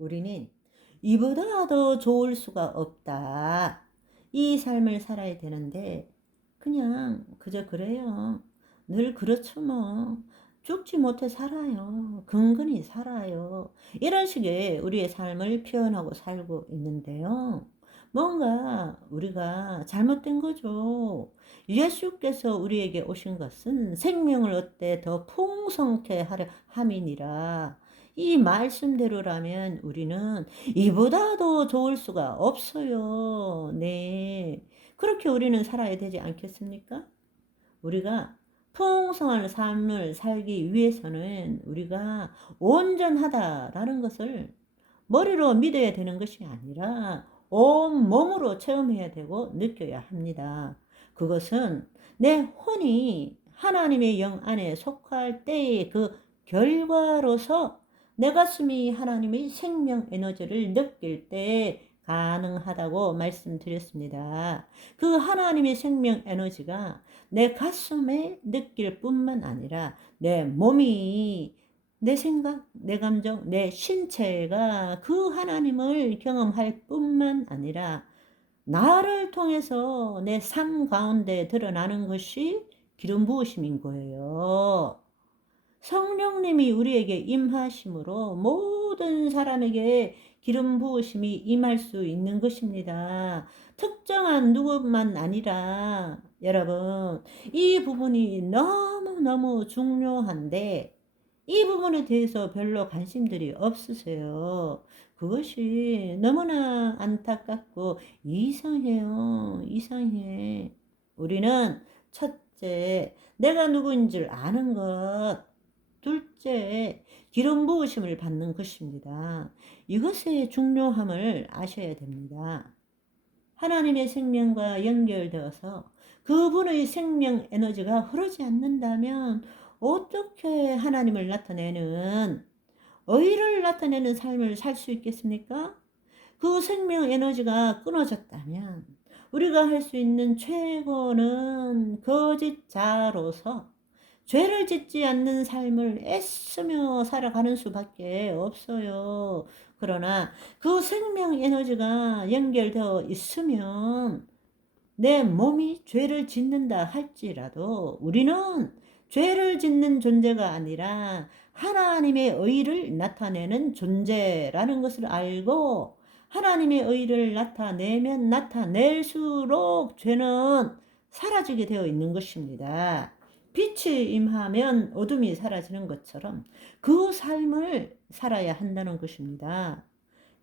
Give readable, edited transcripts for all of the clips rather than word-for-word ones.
우리는 이보다 더 좋을 수가 없다. 이 삶을 살아야 되는데 그냥 그저 그래요. 늘 그렇죠 뭐. 죽지 못해 살아요. 근근히 살아요. 이런 식의 우리의 삶을 표현하고 살고 있는데요. 뭔가 우리가 잘못된 거죠. 예수께서 우리에게 오신 것은 생명을 얻되 더 풍성케 하려 함이니라. 이 말씀대로라면 우리는 이보다 더 좋을 수가 없어요. 네. 그렇게 우리는 살아야 되지 않겠습니까? 우리가 풍성한 삶을 살기 위해서는 우리가 온전하다라는 것을 머리로 믿어야 되는 것이 아니라 온 몸으로 체험해야 되고 느껴야 합니다. 그것은 내 혼이 하나님의 영 안에 속할 때의 그 결과로서 내 가슴이 하나님의 생명 에너지를 느낄 때 가능하다고 말씀드렸습니다. 그 하나님의 생명 에너지가 내 가슴에 느낄 뿐만 아니라 내 몸이 내 생각, 내 감정, 내 신체가 그 하나님을 경험할 뿐만 아니라 나를 통해서 내 삶 가운데 드러나는 것이 기름 부으심인 거예요. 성령님이 우리에게 임하심으로 모든 사람에게 기름 부으심이 임할 수 있는 것입니다. 특정한 누구만 아니라 여러분, 이 부분이 너무너무 중요한데 이 부분에 대해서 별로 관심들이 없으세요. 그것이 너무나 안타깝고 이상해요. 이상해. 우리는 첫째, 내가 누구인 줄 아는 것. 둘째, 기름 부으심을 받는 것입니다. 이것의 중요함을 아셔야 됩니다. 하나님의 생명과 연결되어서 그분의 생명 에너지가 흐르지 않는다면 어떻게 하나님을 나타내는, 의를 나타내는 삶을 살 수 있겠습니까? 그 생명 에너지가 끊어졌다면 우리가 할 수 있는 최고는 거짓자로서 죄를 짓지 않는 삶을 애쓰며 살아가는 수밖에 없어요. 그러나 그 생명 에너지가 연결되어 있으면 내 몸이 죄를 짓는다 할지라도 우리는 죄를 짓는 존재가 아니라 하나님의 의를 나타내는 존재라는 것을 알고 하나님의 의를 나타내면 나타낼수록 죄는 사라지게 되어 있는 것입니다. 빛이 임하면 어둠이 사라지는 것처럼 그 삶을 살아야 한다는 것입니다.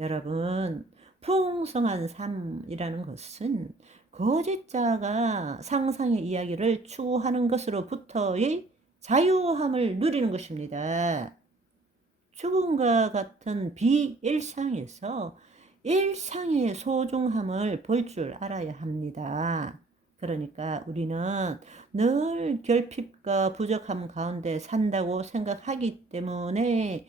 여러분, 풍성한 삶이라는 것은 거짓자가 상상의 이야기를 추구하는 것으로부터의 자유함을 누리는 것입니다. 죽음과 같은 비일상에서 일상의 소중함을 볼 줄 알아야 합니다. 그러니까 우리는 늘 결핍과 부족함 가운데 산다고 생각하기 때문에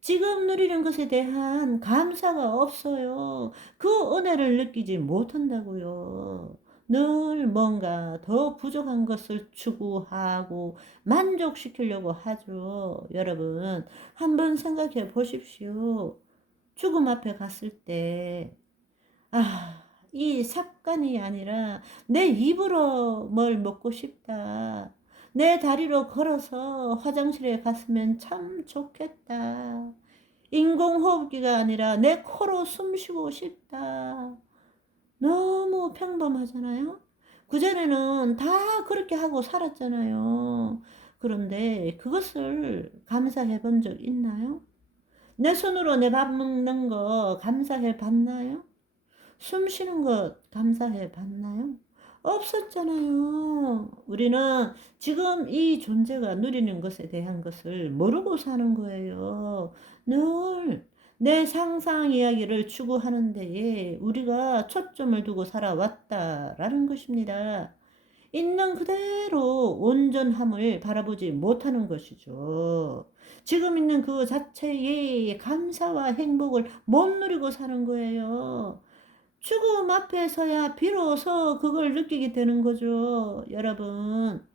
지금 누리는 것에 대한 감사가 없어요. 그 은혜를 느끼지 못한다고요. 늘 뭔가 더 부족한 것을 추구하고 만족시키려고 하죠. 여러분, 한번 생각해 보십시오. 죽음 앞에 갔을 때, 이 삭간이 아니라 내 입으로 뭘 먹고 싶다. 내 다리로 걸어서 화장실에 갔으면 참 좋겠다. 인공호흡기가 아니라 내 코로 숨 쉬고 싶다. 너무 평범하잖아요? 그전에는 다 그렇게 하고 살았잖아요. 그런데 그것을 감사해 본 적 있나요? 내 손으로 내 밥 먹는 거 감사해 봤나요? 숨 쉬는 것 감사해 봤나요? 없었잖아요. 우리는 지금 이 존재가 누리는 것에 대한 것을 모르고 사는 거예요. 늘 내 상상 이야기를 추구하는 데에 우리가 초점을 두고 살아왔다라는 것입니다. 있는 그대로 온전함을 바라보지 못하는 것이죠. 지금 있는 그 자체의 감사와 행복을 못 누리고 사는 거예요. 죽음 앞에서야 비로소 그걸 느끼게 되는 거죠. 여러분,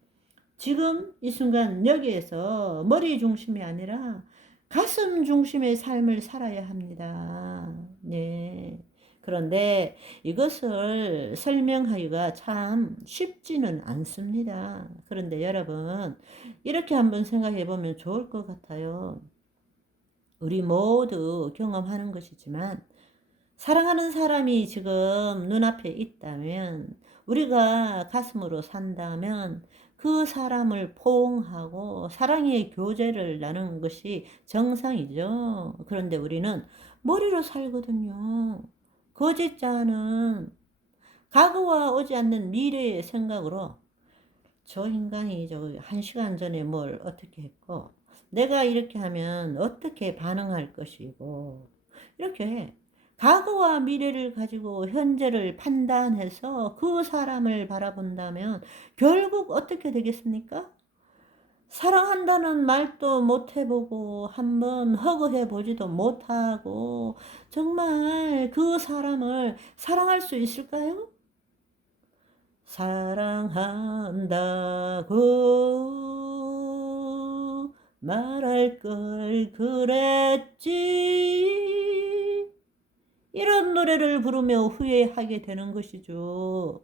지금 이 순간 여기에서 머리 중심이 아니라 가슴 중심의 삶을 살아야 합니다. 네. 그런데 이것을 설명하기가 참 쉽지는 않습니다. 그런데 여러분, 이렇게 한번 생각해 보면 좋을 것 같아요. 우리 모두 경험하는 것이지만, 사랑하는 사람이 지금 눈앞에 있다면, 우리가 가슴으로 산다면 그 사람을 포옹하고 사랑의 교제를 나누는 것이 정상이죠. 그런데 우리는 머리로 살거든요. 거짓자는 과거와 오지 않는 미래의 생각으로, 저 인간이 저 1시간 전에 뭘 어떻게 했고, 내가 이렇게 하면 어떻게 반응할 것이고, 이렇게 과거와 미래를 가지고 현재를 판단해서 그 사람을 바라본다면 결국 어떻게 되겠습니까? 사랑한다는 말도 못 해보고 한번 허그해 보지도 못하고 정말 그 사람을 사랑할 수 있을까요? 사랑한다고 말할 걸 그랬지. 이런 노래를 부르며 후회하게 되는 것이죠.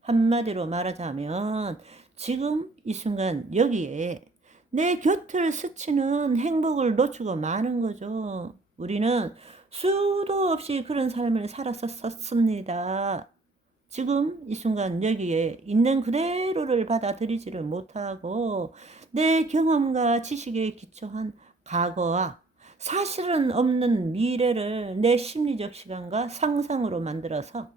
한마디로 말하자면 지금 이 순간 여기에 내 곁을 스치는 행복을 놓치고 마는 거죠. 우리는 수도 없이 그런 삶을 살았었습니다. 지금 이 순간 여기에 있는 그대로를 받아들이지를 못하고 내 경험과 지식에 기초한 과거와 사실은 없는 미래를 내 심리적 시간과 상상으로 만들어서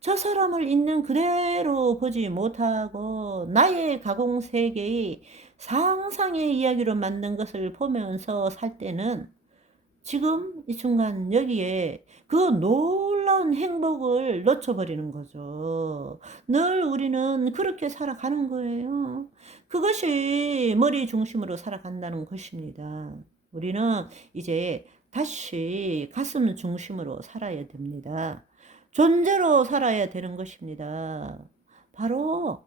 저 사람을 있는 그대로 보지 못하고 나의 가공 세계의 상상의 이야기로 만든 것을 보면서 살 때는 지금 이 순간 여기에 그 놀라운 행복을 놓쳐버리는 거죠. 늘 우리는 그렇게 살아가는 거예요. 그것이 머리 중심으로 살아간다는 것입니다. 우리는 이제 다시 가슴 중심으로 살아야 됩니다. 존재로 살아야 되는 것입니다. 바로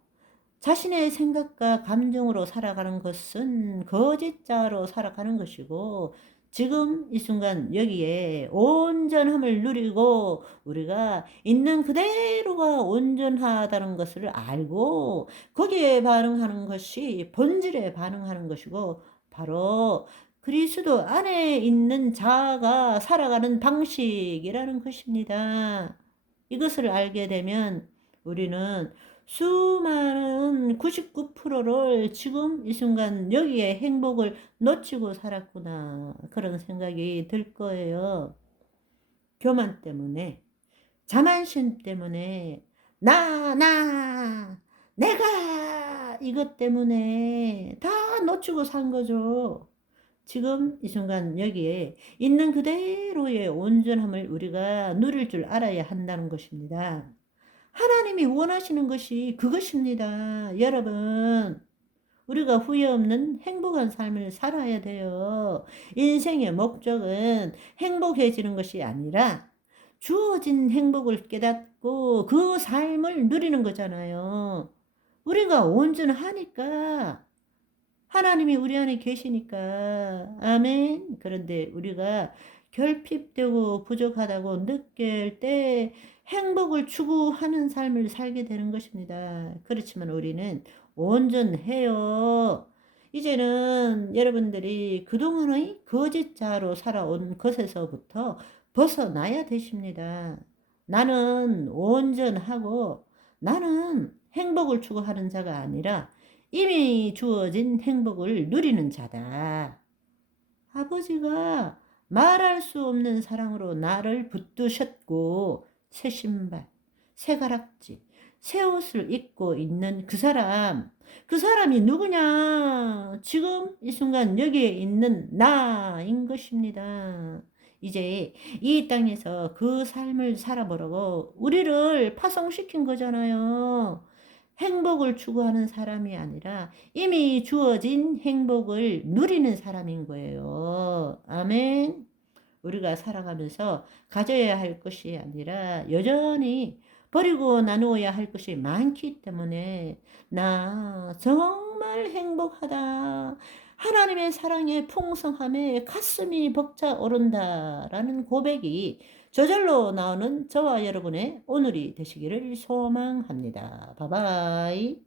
자신의 생각과 감정으로 살아가는 것은 거짓자로 살아가는 것이고, 지금 이 순간 여기에 온전함을 누리고 우리가 있는 그대로가 온전하다는 것을 알고 거기에 반응하는 것이 본질에 반응하는 것이고, 바로 그리스도 안에 있는 자아가 살아가는 방식이라는 것입니다. 이것을 알게 되면 우리는 수많은 99%를 지금 이 순간 여기에 행복을 놓치고 살았구나, 그런 생각이 들 거예요. 교만 때문에, 자만심 때문에, 내가 이것 때문에 다 놓치고 산 거죠. 지금 이 순간 여기에 있는 그대로의 온전함을 우리가 누릴 줄 알아야 한다는 것입니다. 하나님이 원하시는 것이 그것입니다. 여러분, 우리가 후회 없는 행복한 삶을 살아야 돼요. 인생의 목적은 행복해지는 것이 아니라 주어진 행복을 깨닫고 그 삶을 누리는 거잖아요. 우리가 온전하니까, 하나님이 우리 안에 계시니까. 아멘. 그런데 우리가 결핍되고 부족하다고 느낄 때 행복을 추구하는 삶을 살게 되는 것입니다. 그렇지만 우리는 온전해요. 이제는 여러분들이 그동안의 거짓자로 살아온 것에서부터 벗어나야 되십니다. 나는 온전하고 나는 행복을 추구하는 자가 아니라 이미 주어진 행복을 누리는 자다. 아버지가 말할 수 없는 사랑으로 나를 붙드셨고, 새 신발, 새 가락지, 새 옷을 입고 있는 그 사람이 누구냐? 지금 이 순간 여기에 있는 나인 것입니다. 이제 이 땅에서 그 삶을 살아보라고 우리를 파송시킨 거잖아요. 행복을 추구하는 사람이 아니라 이미 주어진 행복을 누리는 사람인 거예요. 아멘. 우리가 살아가면서 가져야 할 것이 아니라 여전히 버리고 나누어야 할 것이 많기 때문에 나 정말 행복하다. 하나님의 사랑의 풍성함에 가슴이 벅차오른다라는 고백이 저절로 나오는 저와 여러분의 오늘이 되시기를 소망합니다. 바이바이.